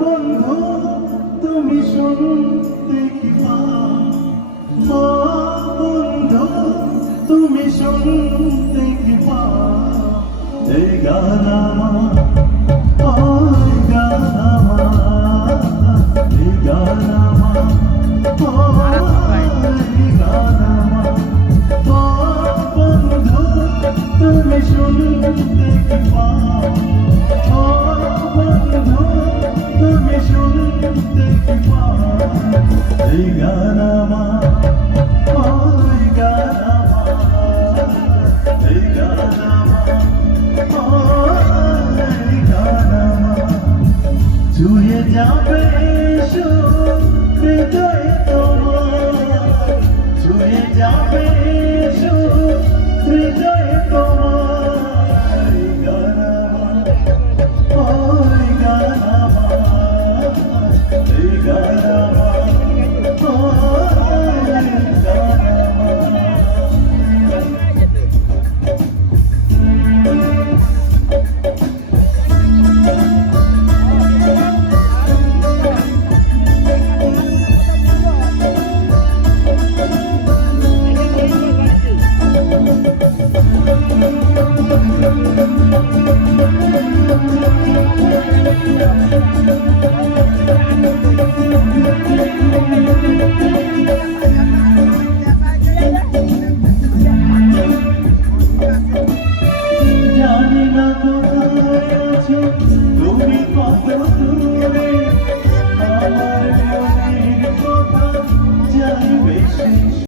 বন্ধু তুমি শুনতে কি পাও, বন্ধু তুমি শুনতে কি পাও, এই গান আমার, এই গান আমার, এই গান আমার, এই গান আমার, বন্ধু তুমি শুনতে কি পাও, বন্ধু তুমি শুনতে কি পাও, এই গান আমার, এই গান আমার, এই গান আমার, এই গান আমার, ছুঁয়ে যাও